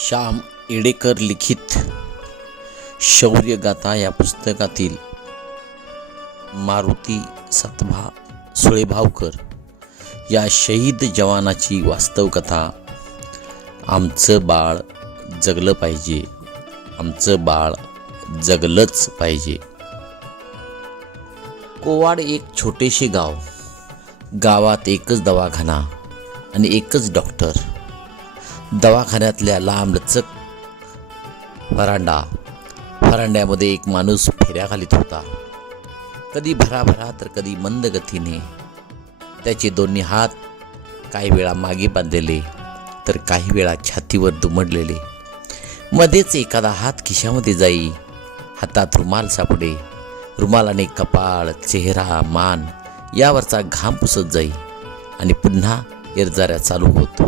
श्याम येडेकर लिखित शौर्यगाथा या पुस्तकातील मारुती सतभा सुळेभावकर या शहीद जवानाची वास्तव कथा. आमचं बाळ जगलं पाहिजे, आमचं बाळ जगलंच पाहिजे. कोवाड एक छोटेसे गाव. गावात एकच दवाखाना आणि एकच डॉक्टर. दवाखान्यातल्या लांबलचक फरांड्यामध्ये एक माणूस फेऱ्या घालीत होता. कधी भराभरा तर कधी मंद गतीने. त्याचे दोन्ही हात काही वेळा मागे बांधलेले तर काही वेळा छातीवर दुमडलेले. मध्येच एखादा हात खिशामध्ये जाई. हातात रुमाल सापडे. रुमालाने कपाळ, चेहरा, मान यावरचा घाम पुसत जाई आणि पुन्हा इरजाऱ्या चालू होत.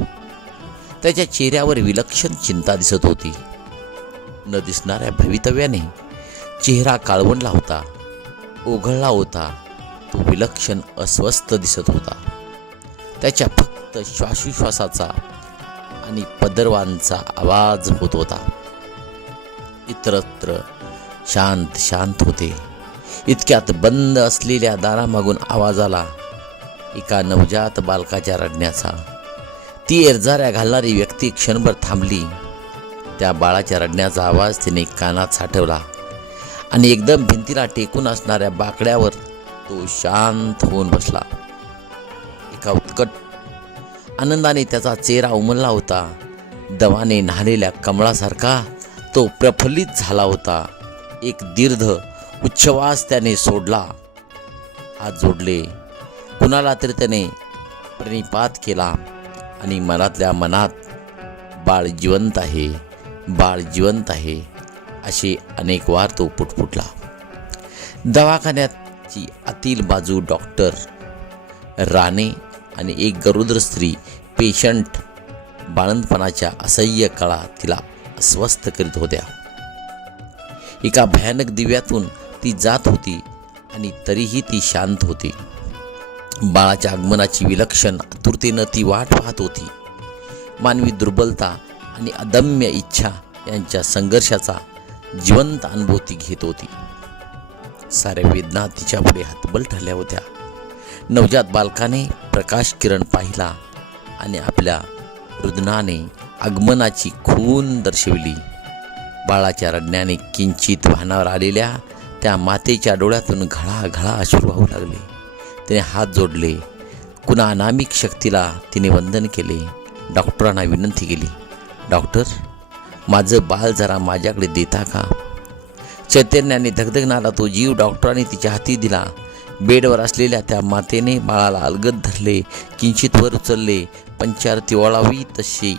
त्याच्या चेहऱ्यावर विलक्षण चिंता दिसत होती. न दिसणाऱ्या भवितव्याने चेहरा काळवंडला होता, ओघळला होता. तो विलक्षण अस्वस्थ दिसत होता. त्याच्या फक्त श्वासोश्वासाचा आणि पदरवांचा आवाज होत होता. इतरत्र शांत शांत होते. इतक्यात बंद असलेल्या दारामागून आवाज आला, एका नवजात बालकाच्या रडण्याचा. ती इरजाऱ्या घालणारी व्यक्ती क्षणभर थांबली. त्या बाळाच्या रडण्याचा आवाज तिने कानात साठवला आणि एकदम भिंतीला टेकून असणाऱ्या बाकड्यावर तो शांत होऊन बसला. एका उत्कट आनंदाने त्याचा चेहरा उमलला होता. दवाने न्हालेल्या कमळासारखा तो प्रफुल्लित झाला होता. एक दीर्घ उच्छ्वास त्याने सोडला. हात जोडले. कुणाला तरी त्याने प्रणिपात केला आणि मनातल्या मनात बाळ जिवंत आहे, बाळ जिवंत आहे असे अनेक वार तो पुटपुटला. दवाखान्याची आतील बाजू डॉक्टर राणे आणि एक गरोदर स्त्री पेशंट बाळंतपणाच्या असह्य कळा तिला अस्वस्थ करीत होत्या. एका भयानक दिव्यातून ती जात होती आणि तरीही ती शांत होती. बाळाच्या आगमनाची विलक्षण आतुरतेनं ती वाट पाहत होती. मानवी दुर्बलता आणि अदम्य इच्छा यांच्या संघर्षाचा जिवंत अनुभव ती घेत होती. साऱ्या वेदना तिच्या पुढे हतबल ठरल्या होत्या. नवजात बालकाने प्रकाश किरण पाहिला आणि आपल्या रुदनाने आगमनाची खून दर्शविली. बाळाच्या रडण्याने किंचित वाहनावर आलेल्या त्या मातेच्या डोळ्यातून घळाघळा अश्रू वाहू लागले. तिने हात जोडले. कुणा अनामिक शक्तीला तिने वंदन केले. डॉक्टरांना विनंती केली, डॉक्टर, माझं बाळ जरा माझ्याकडे देता का? चैतन्याने धगधगणारा तो जीव डॉक्टरांनी तिच्या हाती दिला. बेडवर असलेल्या त्या मातेने बाळाला अलगद धरले. किंचित वर उचलले. पंचारती ओवाळावी तशी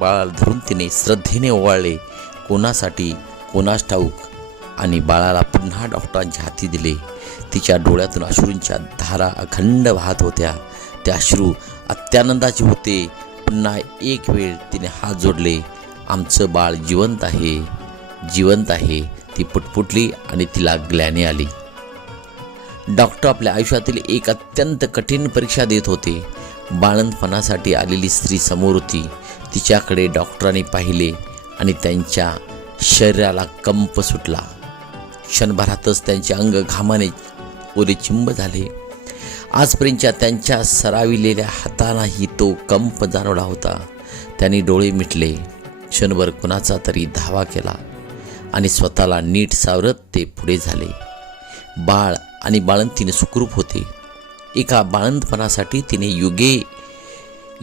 बाळाला धरून तिने श्रद्धेने ओवाळले. कोणासाठी कोणास ठाऊक. आणि बाळाला पुन्हा डॉक्टरांच्या हाती दिले. तिच्या डोळ्यातून अश्रूंच्या धारा अखंड वाहत होत्या. ते अश्रू अत्यानंदाचे होते. पुन्हा एक वेळ तिने हात जोडले. आमचं बाळ जिवंत आहे, जिवंत आहे. ती पुटपुटली आणि तिला ग्लानी आली. डॉक्टर आपल्या आयुष्यातील एक अत्यंत कठीण परीक्षा देत होते. बाळंतपणासाठी आलेली स्त्री समोर होती. तिच्याकडे डॉक्टरांनी पाहिले आणि त्यांच्या शरीराला कंप सुटला. क्षणभरातच त्यांचे अंग घामाने ओले चिंब झाले. आजपर्यंतच्या त्यांच्या सराविलेल्या हातांनाही तो कंप जाणवला होता. त्यांनी डोळे मिटले. क्षणभर कुणाचा तरी धावा केला आणि स्वतःला नीट सावरत ते पुढे झाले. बाळ आणि बाळंतीने सुखरूप होते. एका बाळंतपणासाठी तिने युगे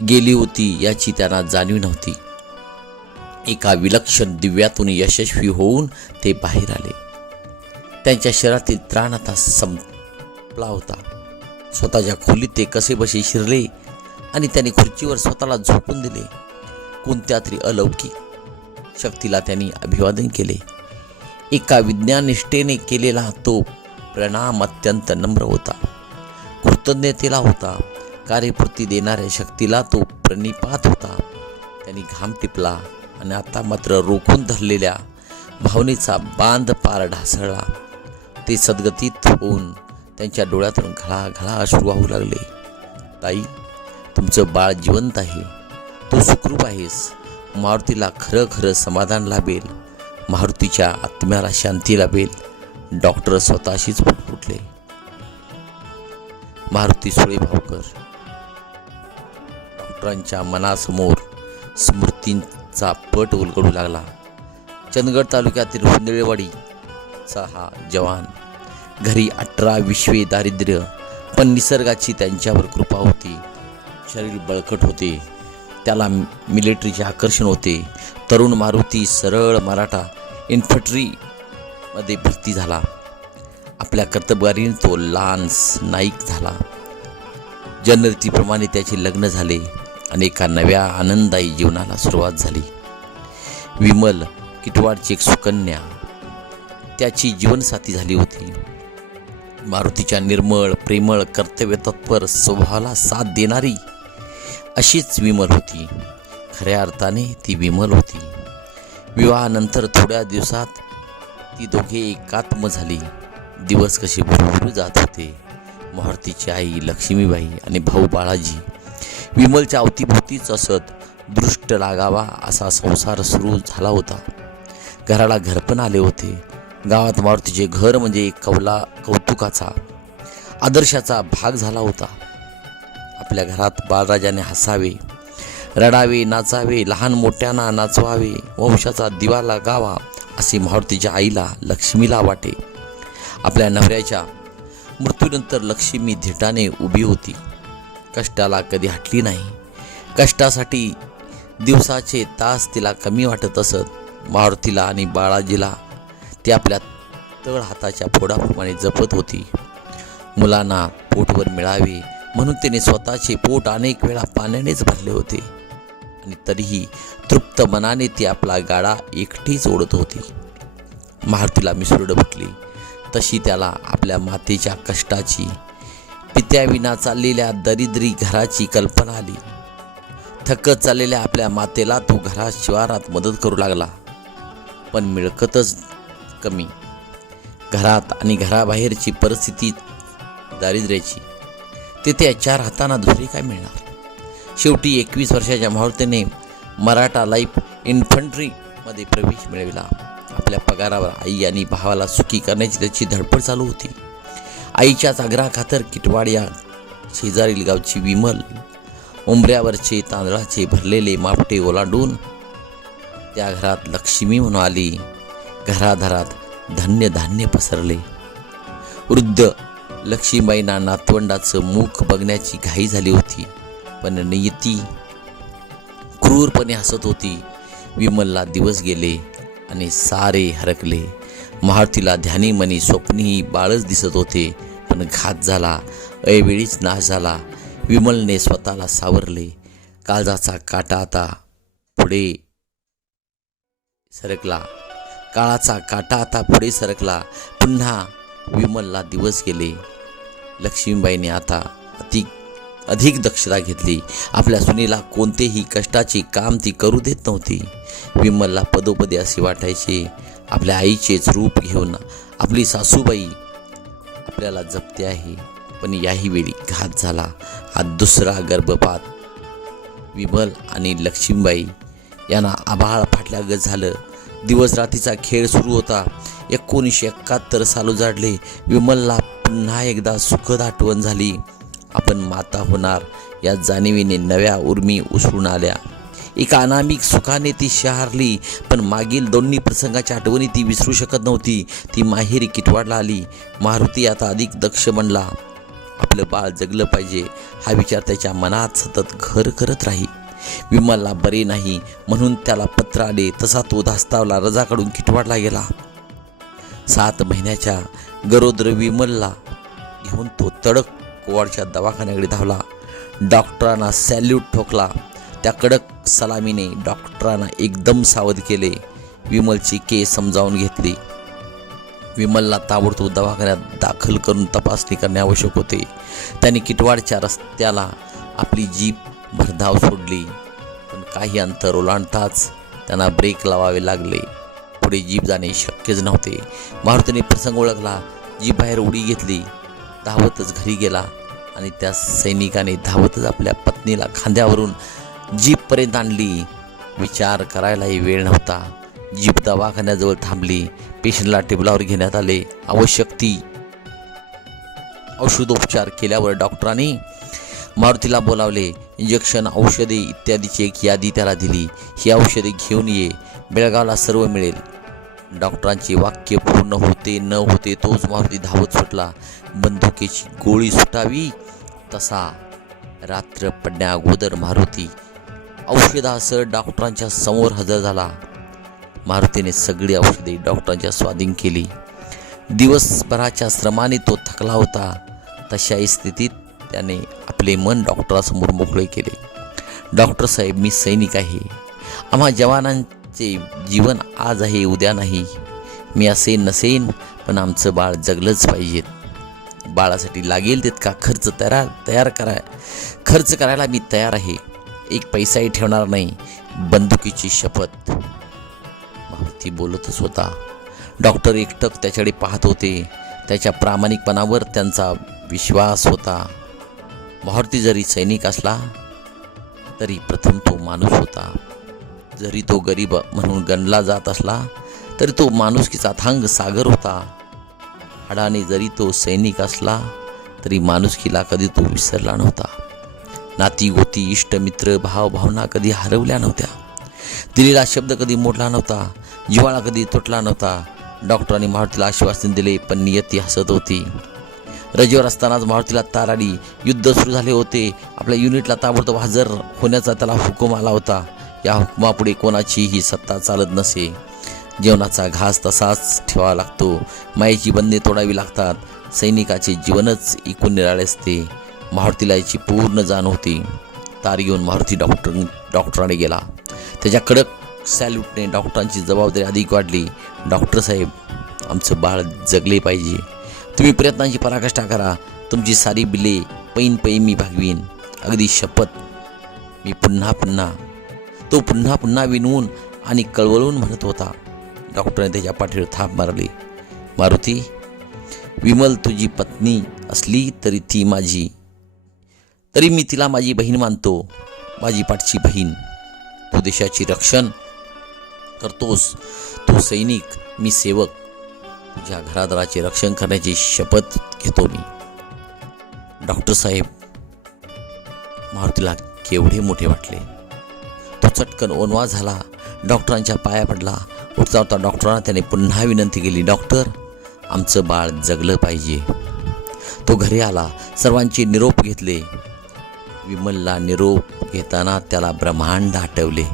गेली होती याची त्यांना जाणीव नव्हती. एका विलक्षण दिव्यातून यशस्वी होऊन ते बाहेर आले. त्यांच्या शरीरातील त्राण आता संपला होता. स्वतःच्या खोलीत ते कसेबसे शिरले आणि त्यांनी खुर्चीवर स्वतःला झोपून दिले. कोणत्या तरी अलौकिक शक्तीला त्यांनी अभिवादन केले. एका विज्ञाननिष्ठेने केलेला तो प्रणाम अत्यंत नम्र होता, कृतज्ञतेला होता. कार्यपूर्ती देणाऱ्या शक्तीला तो प्रणिपात होता. त्यांनी घाम टिपला आणि आता मात्र रोखून धरलेल्या भावनेचा बांध पार ढासळला. ते सद्गतीत होऊन त्यांच्या डोळ्यातून घळाघळा अश्रू वाहू लागले. ताई, तुमचं बाळ जिवंत आहे, तू सुखरूप आहेस. मारुतीला खरं खरं समाधान लाभेल, मारुतीच्या आत्म्याला शांती लाभेल. डॉक्टर स्वतःशीच फुटफुटले. मारुती सुळेभावकर डॉक्टरांच्या मनासमोर स्मृतींचा पट उलगडू लागला. चंदगड तालुक्यातील हुंदळेवाडीचा हा जवान. घरी 18 विश्वे दारिद्र्य, पण निसर्गाची त्यांच्यावर कृपा होती. शरीर बळकट होते, त्याला मिलिटरीचे आकर्षण होते. तरुण मारुती सरळ मराठा इन्फंट्रीमध्ये भरती झाला. आपल्या कर्तबगारीने तो लान्स नाईक झाला. जनरीतीप्रमाणे त्याचे लग्न झाले आणि एका नव्या आनंददायी जीवनाला सुरुवात झाली. विमल किटवाडची एक सुकन्या त्याची जीवनसाथी झाली होती. मारुतीच्या निर्मळ, प्रेमळ, कर्तव्यतत्पर स्वभावाला साथ देणारी अशीच विमल होती. खऱ्या अर्थाने ती विमल होती. विवाहानंतर थोड्या दिवसात ती दोघे एकात्म झाली. दिवस कसे भरभरून जात होते. मारुतीची आई लक्ष्मीबाई आणि भाऊ बाळाजी विमलच्या अवतीभोवतीच असत. दृष्ट लागावा असा संसार सुरू झाला होता. घराला घरपण आले होते. गावात मारुतीचे घर म्हणजे एक कौतुकाचा, आदर्शाचा भाग झाला होता. आपल्या घरात बाळराजाने हसावे, रडावे, नाचावे, लहान मोठ्यांना नाचवावे, वंशाचा दिवा लागावा असे मारुतीच्या आईला, लक्ष्मीला वाटे. आपल्या नवऱ्याच्या मृत्यूनंतर लक्ष्मी धिटाने उभी होती. कष्टाला कधी हटली नाही. कष्टासाठी दिवसाचे तास तिला कमी वाटत असत. मारुतीला आणि बाळाजीला ती आपल्या तळ हाताच्या फोडाप्रमाणे जपत होती. मुलांना पोटवर मिळावे म्हणून तिने स्वतःचे पोट अनेक वेळा पाण्यानेच भरले होते आणि तरीही तृप्त मनाने ती आपला गाडा एकटीच ओढत होती. मारुतीला मिसरूड फुटली तशी त्याला आपल्या मातेच्या कष्टाची, पित्याविना चाललेल्या दरिद्री घराची कल्पना आली. थकत चाललेल्या आपल्या मातेला तो घरात शिवारात मदत करू लागला. पण मिळकतच कमी. घरात आणि घराबाहेरची परिस्थिती दारिद्र्याची. तेथे 4 हातांना दुसरे काय मिळणार. शेवटी 21 वर्षाच्या मारुतीने मराठा लाईफ इन्फंट्रीमध्ये प्रवेश मिळविला. आपल्या पगारावर आई आणि भावाला सुखी करण्याची त्याची धडपड चालू होती. आईच्याच आग्रहाखातर किटवाड या शेजारील गावची विमल उंबऱ्यावरचे तांदळाचे भरलेले मापटे ओलांडून त्या घरात लक्ष्मी म्हणून आली. घराघरात धन्य धान्य पसरले. वृद्ध लक्ष्मीबाईंना नातवंडाचं मुख बघण्याची घाई झाली होती, पण नियती क्रूरपणे हसत होती. विमलला दिवस गेले आणि सारे हरकले. मारुतीला ध्यानी मनी स्वप्नीही बाळच दिसत होते, पण घात झाला, ऐवेळीच नाश झाला. विमलने स्वतःला सावरले. काळजाचा काटा आता पुढे सरकला. काळाचा काटा आता पुढे सरकला. पुन्हा विमलला दिवस गेले. लक्ष्मीबाईने आता अधिक दक्षता घेतली. आपल्या सुनेला कोणतेही कष्टाचे काम ती करू देत नव्हती. विमलला पदोपदी असे वाटायचे आपल्या आईचेच रूप घेऊन आपली सासूबाई आपल्याला जपते आहे. पण याही वेळी घात झाला. हा दुसरा गर्भपात. विमल आणि लक्ष्मीबाई यांना आभाळ फाटल्यागत झालं. दिवस रात्रीचा खेळ सुरू होता. 1971 साल उजाडले. विमलला पुन्हा एकदा सुखद आठवण झाली. आपण माता होणार या जाणीवीने नव्या उर्मी उसळून आल्या. एका अनामिक सुखाने ती शहारली, पण मागील दोन्ही प्रसंगाच्या आठवणी ती विसरू शकत नव्हती. ती माहेरी किटवाडला आली. मारुती आता अधिक दक्ष बनला. आपलं बाळ जगलं पाहिजे हा विचार त्याच्या मनात सतत घर करत राही. विमलला बरे नाही म्हणून त्याला पत्र आले तसा तो धास्तावला. रजाकडून किटवाडला गेला. 7 महिन्याच्या गरोदर विमलला घेऊन तो तडक कोवाडच्या दवाखान्याकडे धावला. डॉक्टरांना सॅल्यूट ठोकला. त्या कडक सलामीने डॉक्टरांना एकदम सावध केले. विमलची केस समजावून घेतली. विमलला ताबडतोब दवाखान्यात दाखल करून तपासणी करणे आवश्यक होते. त्यांनी किटवाडच्या रस्त्याला आपली जीप भरधाव सोडली, पण काही अंतर ओलांडताच त्यांना ब्रेक लावावे लागले. पुढे जीप जाणे शक्यच नव्हते. मारुतीने प्रसंग ओळखला. जीप बाहेर उडी घेतली. धावतच घरी गेला आणि त्या सैनिकाने धावतच आपल्या पत्नीला खांद्यावरून जीपपर्यंत आणली. विचार करायलाही वेळ नव्हता. जीप दवाखान्याजवळ थांबली. पेशंटला टेबलावर घेण्यात आले. आवश्यक ती औषधोपचार केल्यावर डॉक्टरांनी मारुतीला बोलावले. इंजेक्शन, औषधे इत्यादीची एक यादी त्याला दिली. ही औषधे घेऊन ये, बेळगावला सर्व मिळेल. डॉक्टरांचे वाक्य पूर्ण होते न होते तोच मारुती धावत सुटला. बंदुकीची गोळी सुटावी तसा रात्र पडण्या अगोदर मारुती औषधासह डॉक्टरांच्या समोर हजर झाला. मारुतीने सगळी औषधे डॉक्टरांच्या स्वाधीन केली. दिवसभराच्या श्रमाने तो थकला होता. तशा स्थितीत त्याने आपले मन डॉक्टरांसमोर मोकळे केले. डॉक्टर साहेब, मी सैनिक आहे. आम्हा जवानांचे जीवन आज आहे, उद्या नाही. मी असे नसेन, पण आमचं बाळ जगलंच पाहिजे. बाळासाठी लागेल तितका खर्च करायला मी तयार आहे. एक पैसाही ठेवणार नाही. बंदुकीची शपथ. मारुती बोलतच होता. डॉक्टर एकटक त्याच्याकडे पाहत होते. त्याच्या प्रामाणिकपणावर त्यांचा विश्वास होता. मारुती जरी सैनिक असला तरी प्रथम तो माणूस होता. जरी तो गरीब म्हणून गणला जात असला तरी तो माणुसकीचा अथांग सागर होता. हाडाने जरी तो सैनिक असला तरी माणुसकीला कधी तो विसरला नव्हता. नाती गोती, इष्ट मित्र, भावना कधी हरवल्या नव्हत्या. दिलेला शब्द कधी मोडला नव्हता. जिव्हाळा कधी तुटला नव्हता. डॉक्टरांनी मारुतीला आश्वासन दिले, पण नियती हसत होती. रजेवर असतानाच मारुतीला तार आली. युद्ध सुरू झाले होते. आपल्या युनिटला ताबडतोब हजर होण्याचा त्याला हुकूम आला होता. या हुकुमापुढे कोणाचीही सत्ता चालत नसे. जेवणाचा घास तसाच ठेवावा लागतो. मायेची बंधने तोडावी लागतात. सैनिकाचे जीवनच एकूण निराळे असते. मारुतीला याची पूर्ण जाण होती. तार घेऊन मारुती डॉक्टरांकडे गेला. त्याच्या कडक सॅल्यूटने डॉक्टरांची जबाबदारी अधिक वाढली. डॉक्टर साहेब, आमचं बाळ जगले पाहिजे. तुम्ही प्रयत्नांची पराकाष्ठा करा. तुमची सारी बिले पैन मी भागवीन. अगदी शपथ. मी पुन्हा पुन्हा विनवून आणि कळवळून म्हणत होता. डॉक्टरने त्याच्या पाठीवर थाप मारली. मारुती, विमल तुझी पत्नी असली तरी मी तिला माझी बहीण मानतो. माझी पाठची बहीण. तू देशाची रक्षण करतोस. तू सैनिक, मी सेवक. तुझ्या घरादाराचे रक्षण करण्याची शपथ घेतो मी. डॉक्टर साहेब. मारुतीला केवढे मोठे वाटले. तो चटकन ओनवा झाला. डॉक्टरांच्या पाया पडला. उठता डॉक्टरांना त्याने पुन्हा विनंती केली. डॉक्टर, आमचं बाळ जगलं पाहिजे. तो घरी आला. सर्वांचे निरोप घेतले. विमलला निरोप घेताना त्याला ब्रह्मांड आठवले.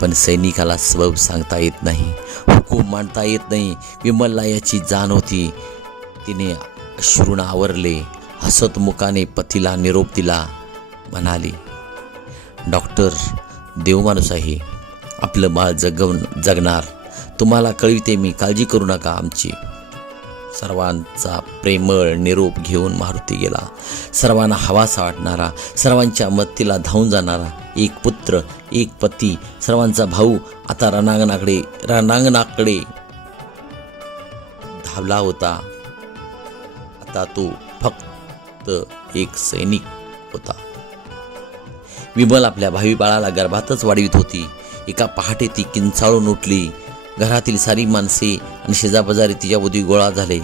पण सैनिकाला सबब सांगता येत नाही. हुकूम मांडता येत नाही. विमलला याची जाण होती. तिने अश्रूने आवरले. हसत मुखाने पतीला निरोप दिला. म्हणाली, डॉक्टर देव माणूस आहे. आपलं बाळ जगणार. तुम्हाला कळविते मी. काळजी करू नका. आमची. सर्वांचा प्रेमळ निरोप घेऊन मारुती गेला. सर्वांना हवासा वाटणारा, सर्वांच्या मदतीला धावून जाणारा, एक पुत्र, एक पती, सर्वांचा भाऊ आता रणांगणाकडे धावला होता. आता तो फक्त एक सैनिक होता. विमल आपल्या भावी बाळाला गर्भातच वाढवित होती. एका पहाटे ती किंचाळून उठली. घरातील सारी माणसे आणि शेजापाजारी तिच्याभोवती गोळा झाले.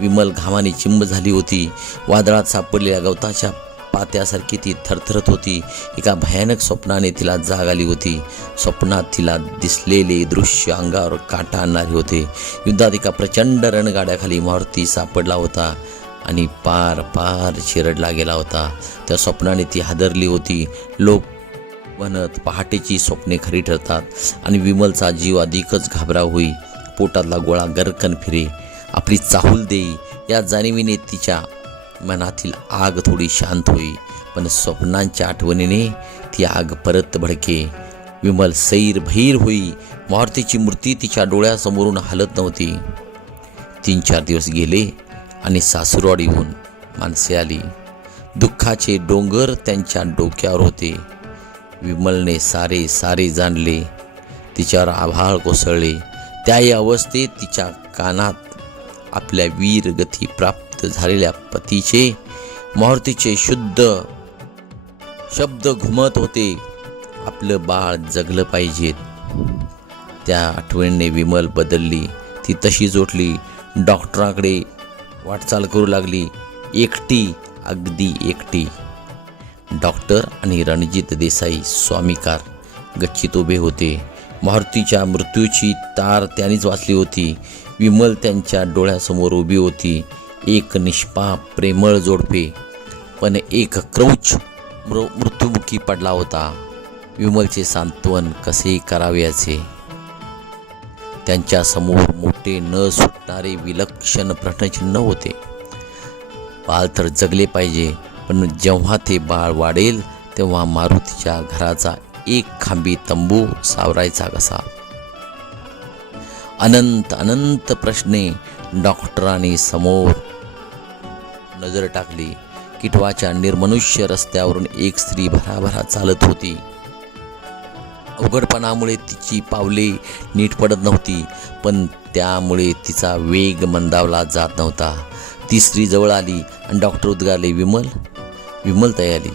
विमल घामाने चिंब झाली होती. वादळात सापडलेल्या गवताच्या पात्यासारखी ती थरथरत होती. एका भयानक स्वप्नाने तिला जाग आली होती. स्वप्नात तिला दिसलेले दृश्य अंगावर काटा आणणारे होते. युद्धात एका प्रचंड रणगाड्याखाली मारुती सापडला होता आणि पार चिरडला गेला होता. त्या स्वप्नाने ती हादरली होती. लोक म्हणत पहाटेची स्वप्ने खरी ठरतात आणि विमलचा जीव अधिकच घाबराव होई. पोटातला गोळा गरकन फिरे. आपली चाहूल देई या जाणीवीने तिच्या मनातील आग थोडी शांत होई. पण स्वप्नांच्या आठवणीने ती आग परत भडके. विमल सैर भैर होई. मारुतीची मूर्ती तिच्या डोळ्यासमोरून हलत नव्हती. 3-4 दिवस गेले आणि सासूरवाडीहून माणसे आली. दुःखाचे डोंगर त्यांच्या डोक्यावर होते. विमलने सारे जाणले. तिच्यावर आभाळ कोसळले. त्याही अवस्थेत तिच्या कानात आपल्या वीर गती प्राप्त झालेल्या पतीचे मारुतीचे शुद्ध शब्द घुमत होते. आपलं बाळ जगलं पाहिजे. त्या आठवणीने विमल बदलली. ती तशीच उठली, डॉक्टरांकडे वाटचाल करू लागली, एकटी, अगदी एकटी. डॉक्टर आणि रणजित देसाई स्वामीकार गच्चीत उभे होते. मारुतीच्या मृत्यूची तार त्यांनीच वाचली होती. विमल त्यांच्या डोळ्यासमोर उभी होती. एक निष्पाप प्रेमळ जोडपे, पण एक क्रौच मृत्युमुखी पडला होता. विमलचे सांत्वन कसे करावयाचे? त्यांच्या समोर मोठे न सुटणारे विलक्षण प्रश्नचिन्ह होते. बाळ तर जगले पाहिजे, पण जेव्हा ते बाळ वाढेल तेव्हा मारुतीच्या घराचा एक खांबी तंबू सावरायचा कसा? अनंत अनंत प्रश्ने. डॉक्टरांनी समोर नजर टाकली. किटवाच्या निर्मनुष्य रस्त्यावरून एक स्त्री भराभरा चालत होती. अवघडपणामुळे तिची पावले नीट पडत नव्हती, पण त्यामुळे तिचा वेग मंदावला जात नव्हता. ती स्त्री जवळ आली आणि डॉक्टर उद्गारले, विमल. विमल तयाली.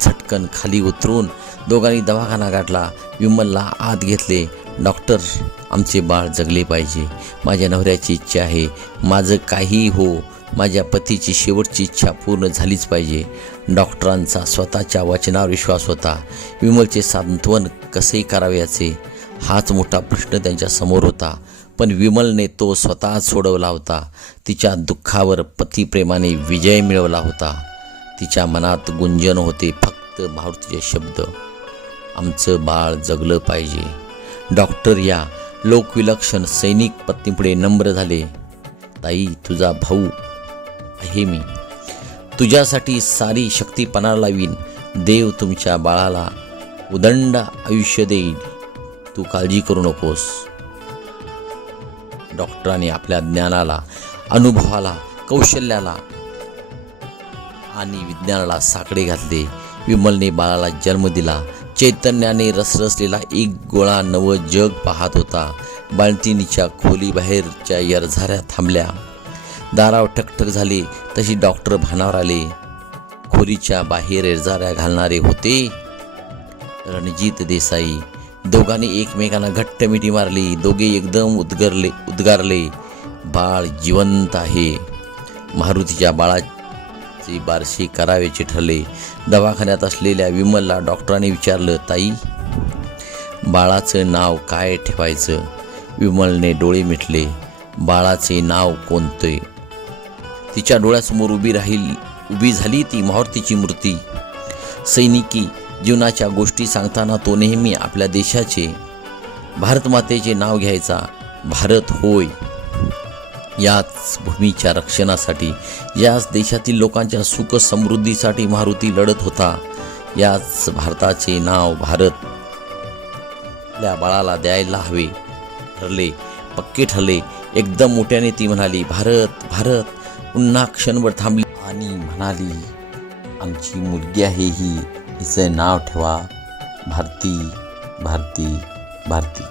झटकन खाली उतरून दोघांनी दवाखाना गाठला. विमलला आत घेतले. डॉक्टर, आमचे बाळ जगले पाहिजे. माझ्या नवऱ्याची इच्छा आहे. माझं काही हो, माझ्या पतीची शेवटची इच्छा पूर्ण झालीच पाहिजे. डॉक्टरांचा स्वतःच्या वचनावर विश्वास होता. विमलचे सांत्वन कसे करावयाचे हाच मोठा प्रश्न त्यांच्या समोर होता, पण विमलने तो स्वतःच सोडवला होता. तिच्या दुःखावर पतिप्रेमाने विजय मिळवला होता. तिच्या मनात गुंजन होते फक्त मारुतीचे शब्द, आमचं बाळ जगलं पाहिजे. डॉक्टर या लोकविलक्षण सैनिक पत्नीपुढे नम्र झाले. ताई, तुझा भाऊ आहे मी. तुझ्यासाठी सारी शक्ती पणाला लावीन. देव तुमच्या बाळाला उदंड आयुष्य देईल. तू काळजी करू नकोस. डॉक्टरांनी आपल्या ज्ञानाला, अनुभवाला, कौशल्याला आणि विज्ञानाला साकडे घातले. विमलने बाळाला जन्म दिला. चैतन्याने रसरसलेला एक गोळा नव जग पाहत होता. बाळंतिणीच्या खोलीबाहेरच्या यरझाऱ्या थांबल्या. दारावर ठकठक झाली तशी डॉक्टर भानावर आले. खोलीच्या बाहेर यरझाऱ्या घालणारे होते रणजित देसाई. दोघांनी एकमेकांना घट्ट मिठी मारली. दोघे एकदम उद्गारले, बाळ जिवंत आहे. मारुतीच्या बाळाचे बारसे करावेचे ठरले. दवाखान्यात असलेल्या विमलला डॉक्टरांनी विचारलं, ताई, बाळाचं नाव काय ठेवायचं? विमलने डोळे मिटले. बाळाचे नाव कोणते? तिच्या डोळ्यासमोर उभी झाली ती मारुतीची मूर्ती. सैनिकी जीवनाच्या गोष्टी सांगताना तो नेहमी आपल्या देशाचे, भारतमातेचे नाव घ्यायचा. भारत होय, याच भूमीच्या रक्षणासाठी, याच देशातील लोकांच्या सुख समृद्धीसाठी मारुती लढत होता. याच भारताचे नाव भारत आपल्या बाळाला द्यायला हवे ठरले, पक्के ठरले. एकदम मोठ्याने ती म्हणाली, भारत भारत. पुन्हा क्षणभर थांबली आणि म्हणाली, आमची मुलगी आहे ही, हिचं नाव ठेवा भारती भारती भारती.